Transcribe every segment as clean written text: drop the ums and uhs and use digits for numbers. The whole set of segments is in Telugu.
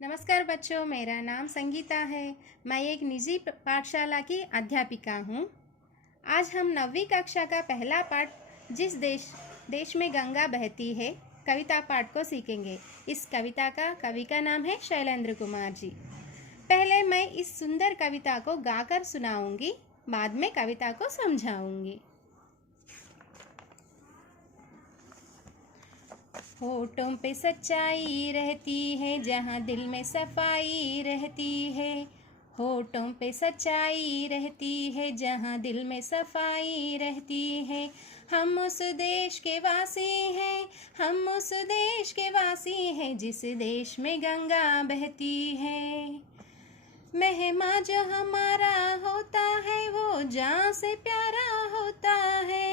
नमस्कार बच्चों, मेरा नाम संगीता है। मैं एक निजी पाठशाला की अध्यापिका हूँ। आज हम 9वीं कक्षा का पहला पाठ जिस देश में गंगा बहती है कविता पाठ को सीखेंगे। इस कविता का कवि का नाम है शैलेंद्र कुमार जी। पहले मैं इस सुंदर कविता को गाकर सुनाऊंगी, बाद में कविता को समझाऊंगी। होठों पे सच्चाई रहती है जहाँ दिल में सफाई रहती है। होठों पे सच्चाई रहती है जहाँ दिल में सफाई रहती है। हम उस देश के वासी हैं, हम उस देश के वासी हैं जिस देश में गंगा बहती है। मेहमा जो हमारा होता है वो जान से प्यारा होता है।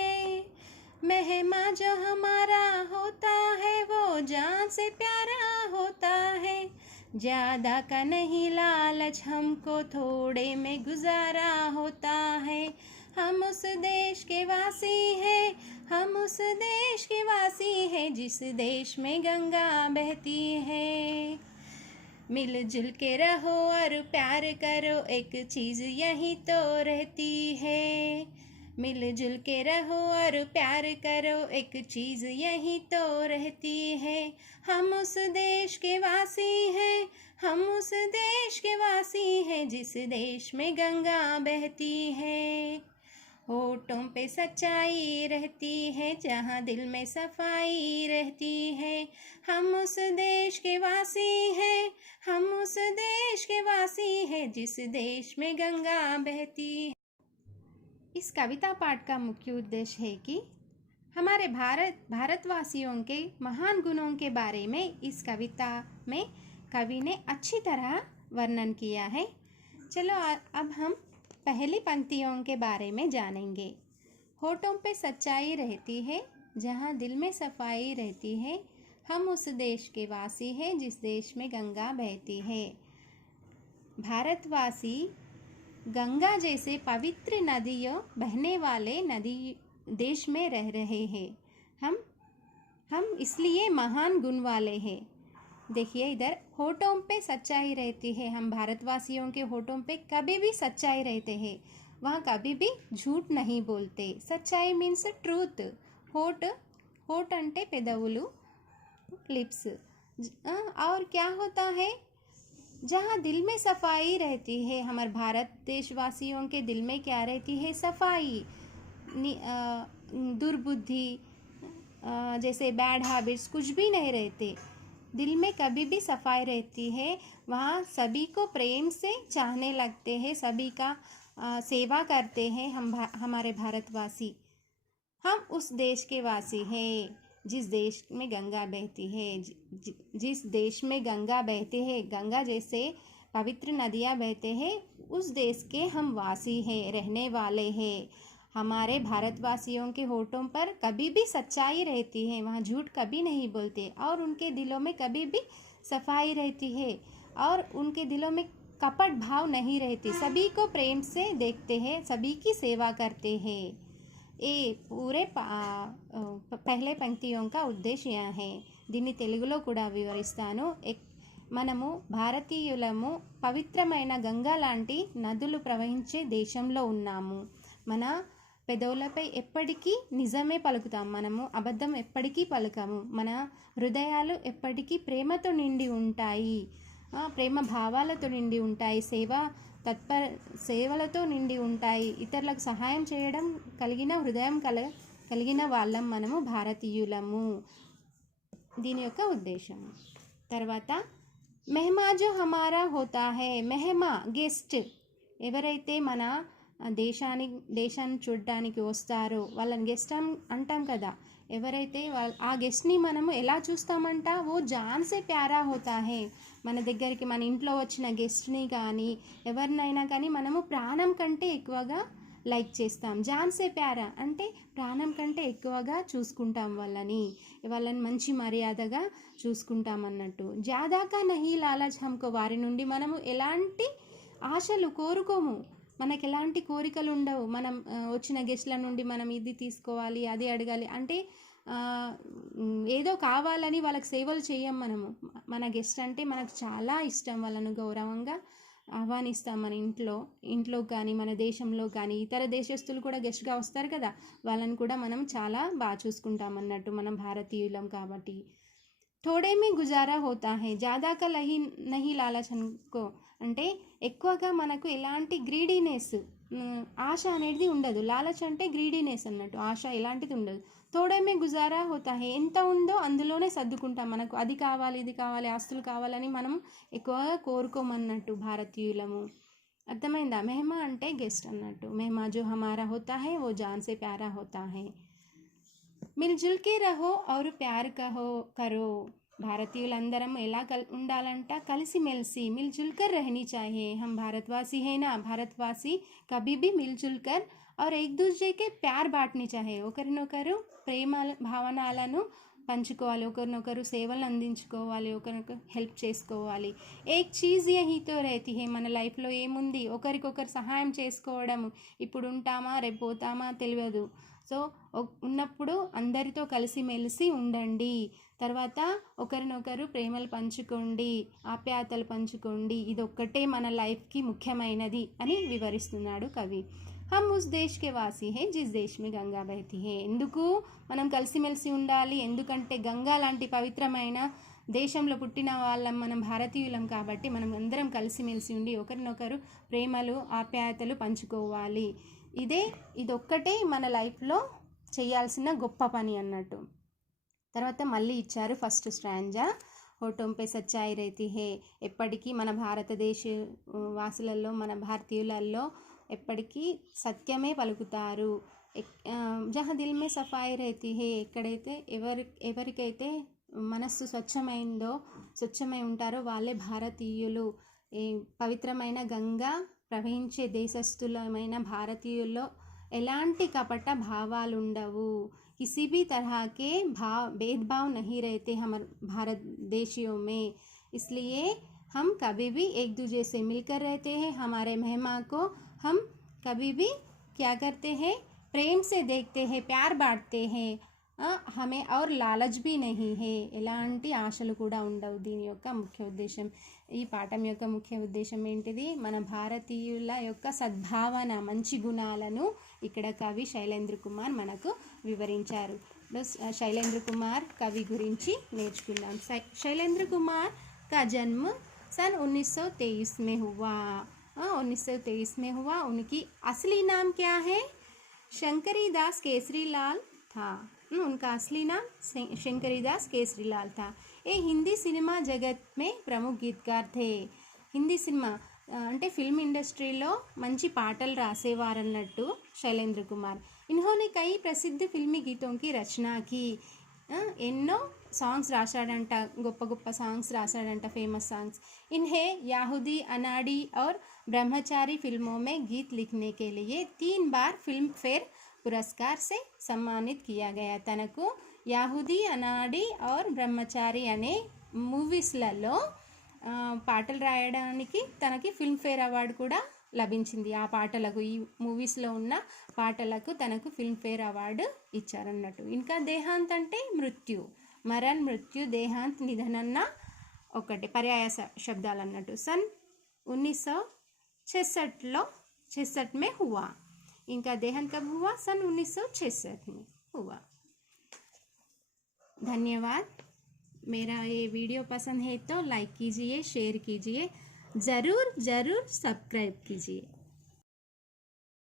मेहमा जो हमारा होता है वो जान से प्यारा होता है। ज़्यादा का नहीं लालच, हमको थोड़े में गुजारा होता है। हम उस देश के वासी हैं, हम उस देश के वासी हैं जिस देश में गंगा बहती है। मिलजुल के रहो और प्यार करो, एक चीज़ यही तो रहती है। मिलजुल के रहो और प्यार करो, एक चीज़ यही तो रहती है। हम उस देश के वासी हैं, हम उस देश के वासी हैं जिस देश में गंगा बहती है। होठों पे सच्चाई रहती है जहाँ दिल में सफाई रहती है। हम उस देश के वासी हैं, हम उस देश के वासी हैं जिस देश में गंगा बहती है। इस कविता पाठ का मुख्य उद्देश्य है कि हमारे भारतवासियों के महान गुणों के बारे में इस कविता में कवि ने अच्छी तरह वर्णन किया है। चलो अब हम पहली पंक्तियों के बारे में जानेंगे। होठों पे सच्चाई रहती है जहाँ दिल में सफाई रहती है। हम उस देश के वासी हैं जिस देश में गंगा बहती है। भारतवासी गंगा जैसे पवित्र नदियों बहने वाले नदी देश में रह रहे हैं। हम इसलिए महान गुण वाले हैं। देखिए इधर होठों पे सच्चाई रहती है। हम भारतवासियों के होठों पे कभी भी सच्चाई रहते हैं, वहाँ कभी भी झूठ नहीं बोलते। सच्चाई मीन्स ट्रूथ। होठ होठ अंटे पेदवुलु, लिप्स। और क्या होता है, जहाँ दिल में सफाई रहती है। हमारे भारत देशवासियों के दिल में क्या रहती है? सफाई। दुर्बुद्धि जैसे बैड हैबिट्स कुछ भी नहीं रहते। दिल में कभी भी सफाई रहती है। वहाँ सभी को प्रेम से चाहने लगते हैं, सभी का सेवा करते हैं हमारे भारतवासी। हम उस देश के वासी हैं जिस देश में गंगा बहती है। जिस देश में गंगा बहते हैं, गंगा जैसे पवित्र नदियाँ बहते हैं, उस देश के हम वासी हैं, रहने वाले हैं। हमारे भारतवासियों के होठों पर कभी भी सच्चाई रहती है, वहाँ झूठ कभी नहीं बोलते, और उनके दिलों में कभी भी सफाई रहती है, और उनके दिलों में कपट भाव नहीं रहती। सभी को प्रेम से देखते हैं, सभी की सेवा करते हैं। ये पूरे पहले पंक्तियों का उद्देश्य यह है। దీన్ని తెలుగులో కూడా వివరిస్తాను. మనము భారతీయులము పవిత్రమైన గంగా లాంటి నదులు ప్రవహించే దేశంలో ఉన్నాము. మన పెదవులపై ఎప్పటికీ నిజమే పలుకుతాం. మనము అబద్ధం ఎప్పటికీ పలకము. మన హృదయాలు ఎప్పటికీ ప్రేమతో నిండి ఉంటాయి, ప్రేమ భావాలతో నిండి ఉంటాయి, సేవలతో నిండి ఉంటాయి. ఇతరులకు సహాయం చేయడం కలిగిన హృదయం కలిగిన వాళ్ళం మనము భారతీయులము. దీని యొక్క ఉద్దేశం. తర్వాత మెహమా జో హమారా హోతా హై. మెహమా గెస్ట్. ఎవరైతే మన దేశాన్ని చూడడానికి వస్తారో వాళ్ళని గెస్ట్ అంటాం కదా. ఎవరైతే ఆ గెస్ట్ని మనము ఎలా చూస్తామంట? ఓ జాన్ సే ప్యారా హోతా హై. మన దగ్గరికి మన ఇంట్లో వచ్చిన గెస్ట్ని కానీ ఎవరినైనా కానీ మనము ప్రాణం కంటే ఎక్కువగా లైక్ చేస్తాం. జాన్ సే ప్యారా అంటే ప్రాణం కంటే ఎక్కువగా చూసుకుంటాం వాళ్ళని మంచి మర్యాదగా చూసుకుంటాం అన్నట్టు. జాదాకా నహీ లాలచ్ హమ్కో. వారి నుండి మనము ఎలాంటి ఆశలు కోరుకోము, మనకు ఎలాంటి కోరికలు ఉండవు. మనం వచ్చిన గెస్ట్ల నుండి మనం ఇది తీసుకోవాలి, అది అడగాలి అంటే ఏదో కావాలని వాళ్ళకి సేవలు చేయం మనము. మన గెస్ట్ అంటే మనకు చాలా ఇష్టం, వాళ్ళను గౌరవంగా ఆహ్వానిస్తాం మన ఇంట్లో కానీ మన దేశంలో కానీ. ఇతర దేశస్తులు కూడా గెస్ట్గా వస్తారు కదా, వాళ్ళని కూడా మనం చాలా బాగా చూసుకుంటాం అన్నట్టు, మనం భారతీయులం కాబట్టి. థోడే మే గుజారా హోతా హై జ్యాదా కా నహీ లాలచ్ అనుకో, అంటే ఎక్కువగా మనకు ఎలాంటి గ్రీడీనెస్, ఆశ అనేది ఉండదు. లాలచ్ అంటే గ్రీడీనెస్ అన్నట్టు, ఆశ ఎలాంటిది ఉండదు. థోడే మే గుజారా హోతా హై, ఎంత ఉందో అందులోనే సర్దుకుంటాం. మనకు అది కావాలి ఇది కావాలి ఆస్తులు కావాలని మనం ఎక్కువగా కోరుకోమన్నట్టు భారతీయులము. అర్థమైందా? మెహమా అంటే గెస్ట్ అన్నట్టు. మెహమా జో హమారా హోతా హై వో జాన్ సే ప్యారా హోతా హై. మిల్జుల్ కే రహో ఔర్ ప్యార్ కరో. భారతీయులందరం ఎలా ఉండాలంట? కలిసిమెలిసి, మిల్జుల్ కర్ రహనీ చాహియే. హమ్ భారతవాసి హై నా, భారతవాసి కభీ భీ మిల్జుల్ కర్ और एक दूसरे के प्यार बांटनी चाहे. ఒకరినొకరు ప్రేమ భావనలను పంచుకోవాలి, ఒకరినొకరు సేవలు అందించుకోవాలి, ఒకరినొకరు హెల్ప్ చేసుకోవాలి. ఏక్ చీజ్ యహీ తో రహతీ హై, మన లైఫ్లో ఏముంది? ఒకరికొకరు సహాయం చేసుకోవడము. ఇప్పుడు ఉంటామా రేపు పోతామా తెలియదు. సో ఉన్నప్పుడు అందరితో కలిసిమెలిసి ఉండండి. తర్వాత ఒకరినొకరు ప్రేమలు పంచుకోండి, ఆప్యాయతలు పంచుకోండి. ఇదొక్కటే మన లైఫ్కి ముఖ్యమైనది అని వివరిస్తున్నాడు కవి. హమ్ ఉస్ దేశ్ కే వాసి హై జిస్ దేశ్ మే గంగా బహతీ హై. ఎందుకు మనం కలిసిమెలిసి ఉండాలి? ఎందుకంటే గంగా లాంటి పవిత్రమైన దేశంలో పుట్టిన వాళ్ళం మనం, భారతీయులం కాబట్టి మనం అందరం కలిసిమెలిసి ఉండి ఒకరినొకరు ప్రేమలు ఆప్యాయతలు పంచుకోవాలి. ఇదొక్కటే మన లైఫ్లో చేయాల్సిన గొప్ప పని అన్నట్టు. తర్వాత మళ్ళీ ఇచ్చారు ఫస్ట్ స్ట్రాంజా. హోటోం పే సచ్చాయి రైతీ హే, ఎప్పటికీ మన భారతదేశ వాసులలో, మన భారతీయులలో ఎప్పటికీ సత్యమే పలుకుతారు. జహ దిల్ మే సఫాయి రైతీ హే, ఎక్కడైతే ఎవరికైతే మనస్సు స్వచ్ఛమై ఉంటారో వాళ్ళే భారతీయులు. పవిత్రమైన గంగా ప్రవహించే దేశస్థులమైన భారతీయుల్లో ఎలాంటి కపట భావాలు ఉండవు. किसी भी तरह के भेदभाव नहीं रहते हमारे भारत देशियों में, इसलिए हम कभी भी एक दूसरे से मिलकर रहते हैं. हमारे मेहमान को हम कभी भी क्या करते हैं? प्रेम से देखते हैं, प्यार बांटते हैं. हमें और लालच भी नहीं है, ఎలాంటి ఆశలు కూడా ఉండవు. దీని యొక్క ముఖ్య ఉద్దేశం, ఈ పాఠం యొక్క ముఖ్య ఉద్దేశం ఏంటిది? మన భారతీయుల యొక్క సద్భావన, మంచి గుణాలను ఇక్కడ కవి శైలేంద్ర కుమార్ మనకు వివరించారు. శైలేంద్ర కుమార్ కవి గురించి నేర్చుకుందాం. శైలేంద్ర కుమార్ का जन्म सन 1923 में हुआ. 1923 में हुआ. उनकी असली नाम क्या है? शंकरी दास केसरी लाल था. उनका असली नाम शंकरी दास केसरी लाल था. ये हिंदी सिनेमा जगत में प्रमुख गीतकार थे. హిందీ సినిమా అంటే ఫిల్మ్ ఇండస్ట్రీలో మంచి పాటలు రాసేవారన్నట్టు శైలేంద్ర కుమార్. ఇన్హోనే కై ప్రసిద్ధ ఫిల్మీ గీతోంకి రచనాకి, ఎన్నో సాంగ్స్ రాశాడంట, గొప్ప గొప్ప సాంగ్స్ రాశాడంట, ఫేమస్ సాంగ్స్. इन्हें याहुदी अनाड़ी और ब्रह्मचारी फिल्मों में गीत लिखने के लिए 3 बार फिल्म फेयर पुरस्कार से सम्मानित किया गया. తనకు యాహుదీ అనాడి और బ్రహ్మచారి అనే మూవీస్లలో పాటలు రాయడానికి తనకి ఫిల్మ్ఫేర్ అవార్డు కూడా లభించింది. ఆ పాటలకు, ఈ మూవీస్లో ఉన్న పాటలకు తనకు ఫిల్మ్ఫేర్ అవార్డు ఇచ్చారన్నట్టు. ఇంకా దేహాంత్ అంటే మృత్యు, మరణ్, మృత్యు, దేహాంత్, నిధనన్న ఒకటి పర్యాయ శబ్దాలు అన్నట్టు. सन 1966 में हुआ. इनका देहांत कब हुआ? सन 1966 में हुआ. धन्यवाद. मेरा ये वीडियो पसंद है तो लाइक कीजिए, शेयर कीजिए, ज़रूर सब्सक्राइब कीजिए.